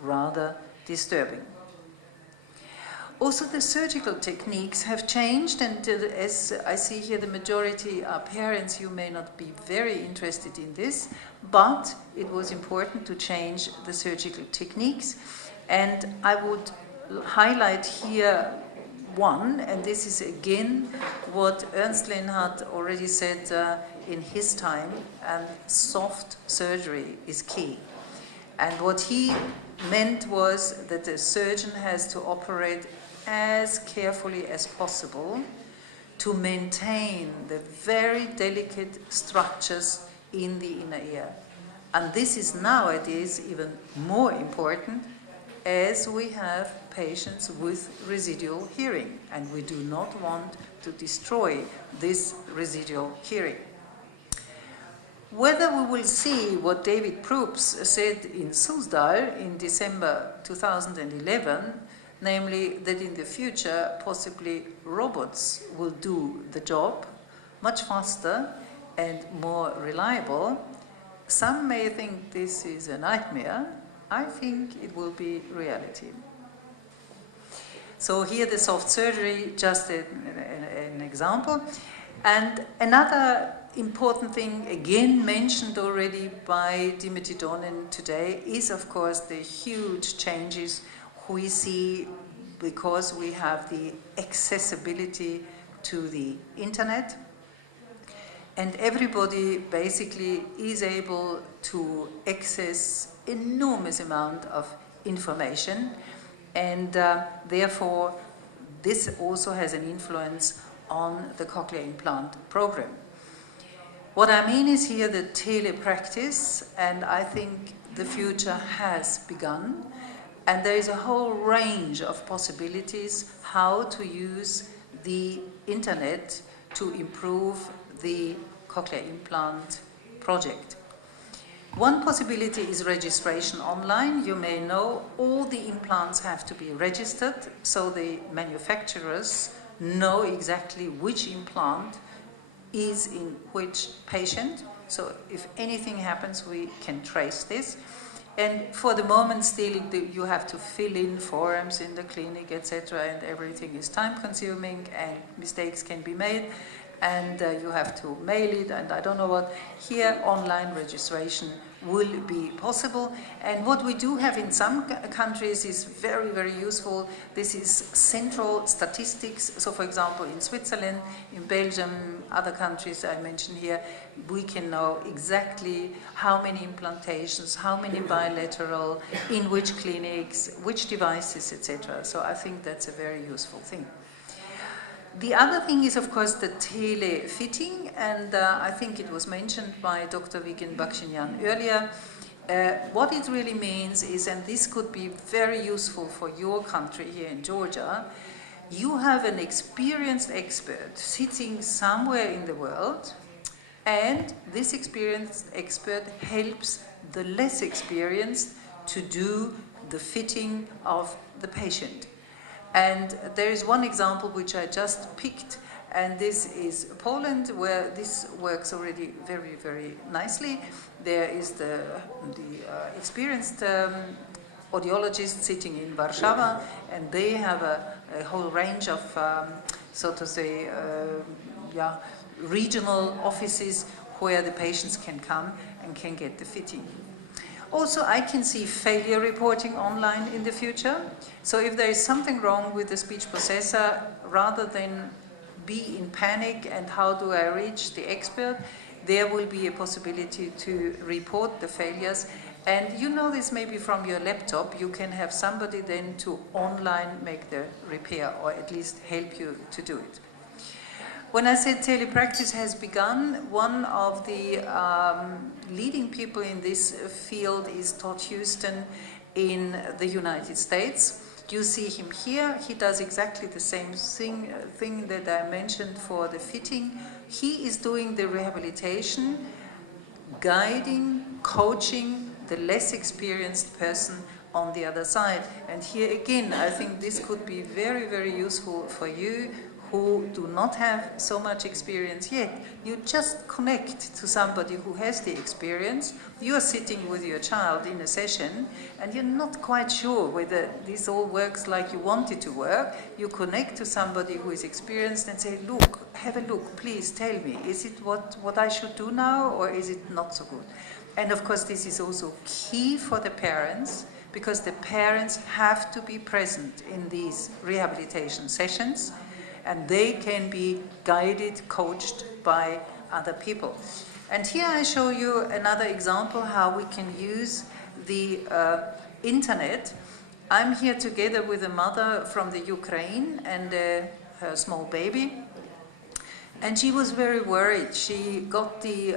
rather disturbing. Also, the surgical techniques have changed, and as I see here, the majority are parents. You may not be very interested in this, but it was important to change the surgical techniques. And I would highlight here one, and this is again what Ernst Lehnhardt already said in his time, and soft surgery is key. And what he meant was that the surgeon has to operate as carefully as possible to maintain the very delicate structures in the inner ear. And this is nowadays even more important as we have patients with residual hearing, and we do not want to destroy this residual hearing. Whether we will see what David Proops said in Susdal in December 2011, namely that in the future possibly robots will do the job much faster and more reliable, some may think this is a nightmare. I think it will be reality. So here the soft surgery, just an example. And another important thing, again mentioned already by Dimity Dornan today, is of course the huge changes we see because we have the accessibility to the internet. And everybody basically is able to access enormous amount of information, and therefore this also has an influence on the cochlear implant program. What I mean is here the telepractice, and I think the future has begun, and there is a whole range of possibilities how to use the internet to improve the cochlear implant project. One possibility is registration online. You may know all the implants have to be registered, so the manufacturers know exactly which implant is in which patient. So if anything happens, we can trace this. And for the moment still, you have to fill in forms in the clinic, etc., and everything is time consuming and mistakes can be made. And you have to mail it, and I don't know what. Here, online registration will be possible. And what we do have in some countries is very, very useful. This is central statistics. So for example, in Switzerland, in Belgium, other countries I mentioned here, we can know exactly how many implantations, how many bilateral, in which clinics, which devices, etc. So I think that's a very useful thing. The other thing is, of course, the tele-fitting, and I think it was mentioned by Dr. Vigen Bakshinyan earlier. What it really means is, and this could be very useful for your country here in Georgia, you have an experienced expert sitting somewhere in the world, and this experienced expert helps the less experienced to do the fitting of the patient. And there is one example which I just picked, and this is Poland, where this works already very, very nicely. There is the experienced audiologist sitting in Warsaw, and they have a whole range of, so to say, regional offices where the patients can come and can get the fitting. Also, I can see failure reporting online in the future. So if there is something wrong with the speech processor, rather than be in panic and how do I reach the expert, there will be a possibility to report the failures. And you know this maybe from your laptop, you can have somebody then to online make the repair, or at least help you to do it. When I said telepractice has begun, one of the leading people in this field is Todd Houston in the United States. You see him here. He does exactly the same thing that I mentioned for the fitting. He is doing the rehabilitation, guiding, coaching the less experienced person on the other side. And here again, I think this could be very, very useful for you who do not have so much experience yet. You just connect to somebody who has the experience. You are sitting with your child in a session and you're not quite sure whether this all works like you want it to work. You connect to somebody who is experienced and say, look, have a look, please tell me, is it what I should do now, or is it not so good? And of course, this is also key for the parents, because the parents have to be present in these rehabilitation sessions, and they can be guided, coached by other people. And here I show you another example how we can use the internet. I'm here together with a mother from the Ukraine and her small baby. And she was very worried. She got the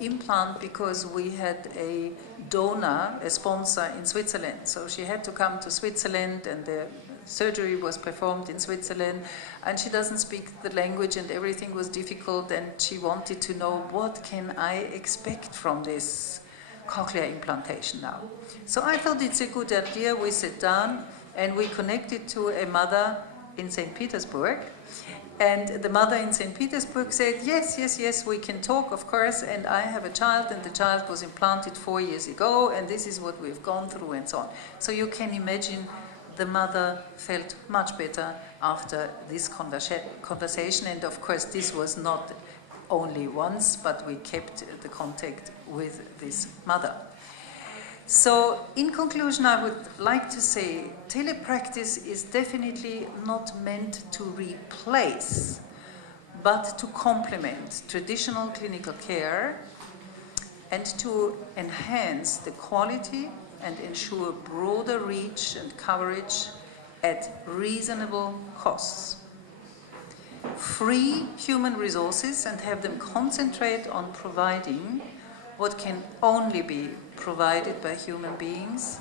implant because we had a donor, a sponsor in Switzerland. So she had to come to Switzerland, and the surgery was performed in Switzerland, and she doesn't speak the language and everything was difficult, and she wanted to know, what can I expect from this cochlear implantation now? So I thought it's a good idea. We sat down and we connected to a mother in St. Petersburg, and the mother in St. Petersburg said, yes, we can talk, of course, and I have a child, and the child was implanted 4 years ago, and this is what we've gone through, and so on. So you can imagine the mother felt much better after this conversation, and of course this was not only once, but we kept the contact with this mother. So in conclusion, I would like to say telepractice is definitely not meant to replace, but to complement traditional clinical care and to enhance the quality and ensure broader reach and coverage at reasonable costs. Free human resources and have them concentrate on providing what can only be provided by human beings,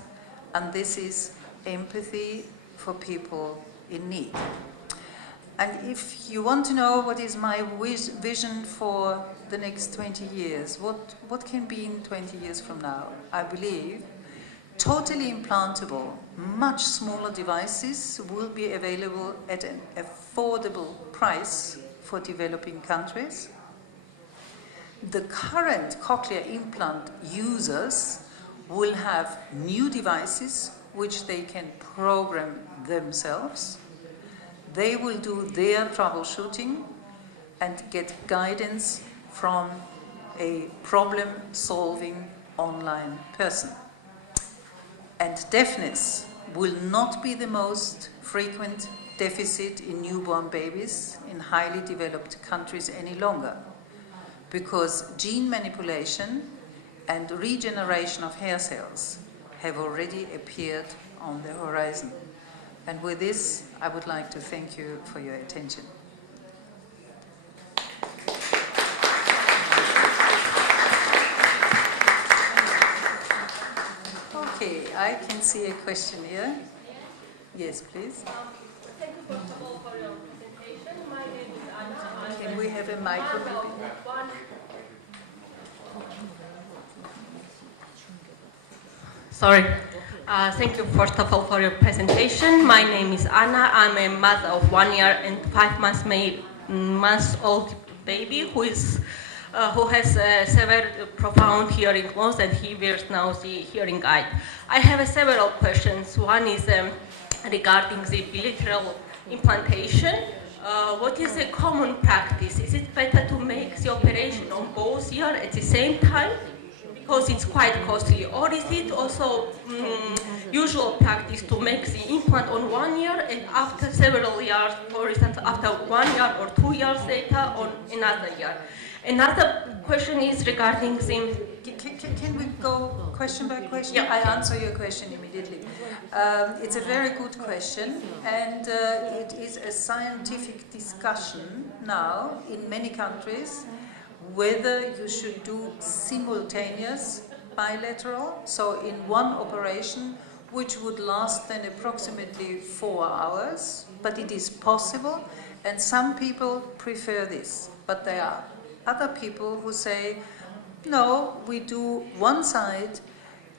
and this is empathy for people in need. And if you want to know what is my vision for the next 20 years, what can be in 20 years from now, I believe totally implantable, much smaller devices will be available at an affordable price for developing countries. The current cochlear implant users will have new devices which they can program themselves. They will do their troubleshooting and get guidance from a problem-solving online person. And deafness will not be the most frequent deficit in newborn babies in highly developed countries any longer, because gene manipulation and regeneration of hair cells have already appeared on the horizon. And with this, I would like to thank you for your attention. Okay, I can see a question here. Yes, please. Thank you first of all for your presentation. My name is Anna. Can we have a microphone? Sorry. Thank you first of all for your presentation. My name is Anna. I'm a mother of 1 year and 5 months old baby who has severe profound hearing loss, and he wears now the hearing aid. I have several questions. One is regarding the bilateral implantation. What is the common practice? Is it better to make the operation on both ears at the same time, because it's quite costly, or is it also usual practice to make the implant on 1 year and after several years, for instance, after 1 year or 2 years later on another year? Another question is regarding the... Can we go question by question? Yeah. I answer your question immediately. It's a very good question, and it is a scientific discussion now in many countries whether you should do simultaneous bilateral, so in one operation, which would last then approximately 4 hours, but it is possible, and some people prefer this. But there are other people who say, no, we do one side,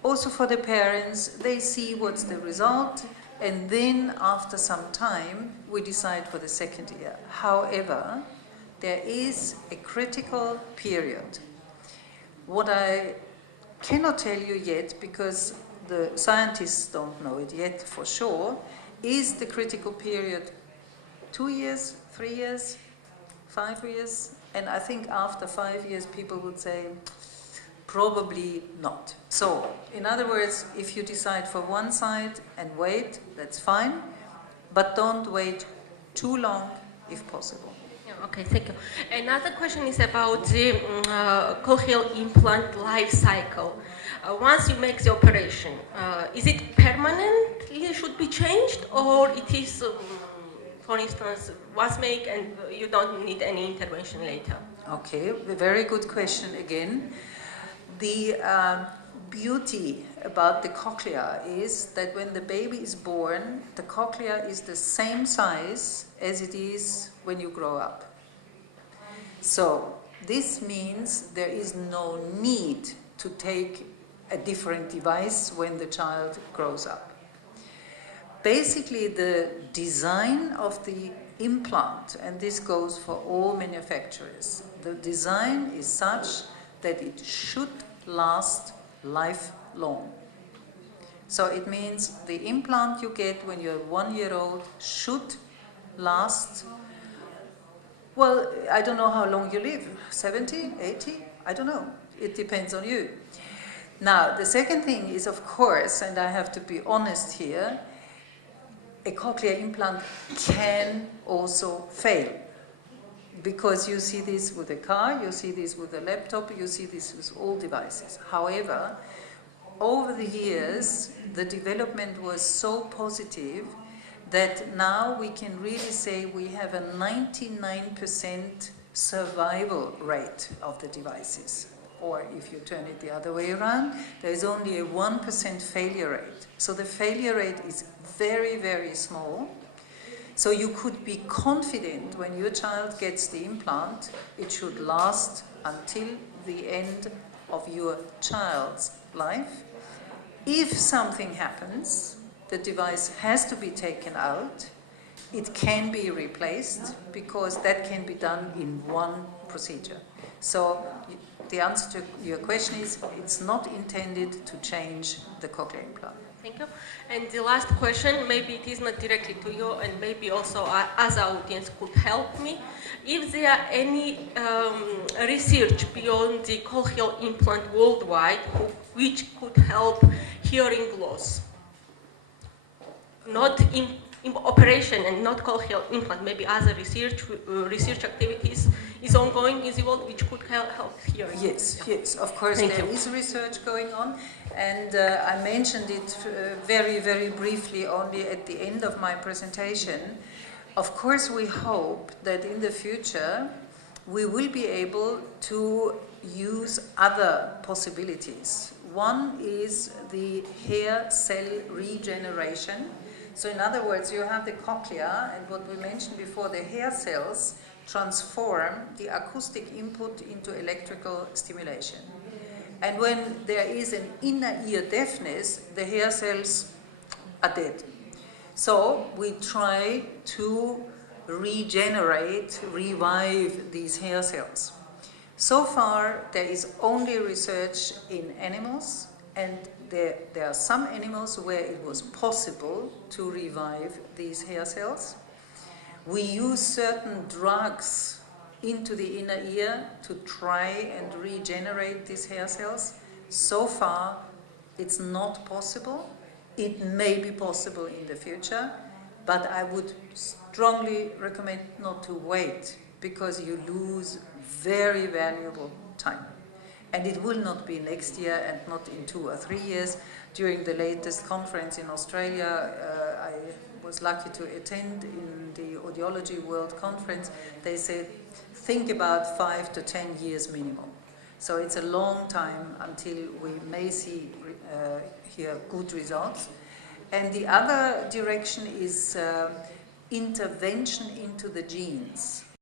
also for the parents, they see what's the result, and then after some time, we decide for the second year. However, there is a critical period. What I cannot tell you yet, because the scientists don't know it yet for sure, is the critical period 2 years, 3 years, 5 years? And I think after 5 years, people would say, probably not. So, in other words, if you decide for one side and wait, that's fine, but don't wait too long if possible. Okay, thank you. Another question is about the cochlear implant life cycle. Once you make the operation, is it permanently should be changed, or it is, for instance, once made and you don't need any intervention later? Okay, a very good question again. The beauty about the cochlea is that when the baby is born, the cochlea is the same size as it is when you grow up. So this means there is no need to take a different device when the child grows up. Basically, the design of the implant, and this goes for all manufacturers, the design is such that it should last lifelong. So it means the implant you get when you're 1 year old should last, well, I don't know how long you live, 70, 80, I don't know. It depends on you. Now, the second thing is, of course, and I have to be honest here, a cochlear implant can also fail. Because you see this with a car, you see this with a laptop, you see this with all devices. However, over the years, the development was so positive that now we can really say we have a 99% survival rate of the devices. Or if you turn it the other way around, there is only a 1% failure rate. So the failure rate is very, very small. So you could be confident when your child gets the implant, it should last until the end of your child's life. If something happens, the device has to be taken out. It can be replaced because that can be done in one procedure. So the answer to your question is it's not intended to change the cochlear implant. Thank you. And the last question, maybe it is not directly to you, and maybe also as audience could help me. If there are any research beyond the cochlear implant worldwide which could help hearing loss, not in operation and not cochlear implant, maybe other research activities is ongoing in the world which could help hearing. Yes, yes, of course there is research going on, and I mentioned it very, very briefly only at the end of my presentation. Of course we hope that in the future we will be able to use other possibilities. One is the hair cell regeneration. So in other words, you have the cochlea, and what we mentioned before, the hair cells transform the acoustic input into electrical stimulation. And when there is an inner ear deafness, the hair cells are dead. So we try to regenerate, revive these hair cells. So far, there is only research in animals, and there are some animals where it was possible to revive these hair cells. We use certain drugs into the inner ear to try and regenerate these hair cells. So far, it's not possible. It may be possible in the future, but I would strongly recommend not to wait, because you lose very valuable time. And it will not be next year and not in 2 or 3 years. During the latest conference in Australia, I was lucky to attend in the Audiology World Conference. They said, think about 5 to 10 years minimum. So it's a long time until we may see here good results. And the other direction is intervention into the genes.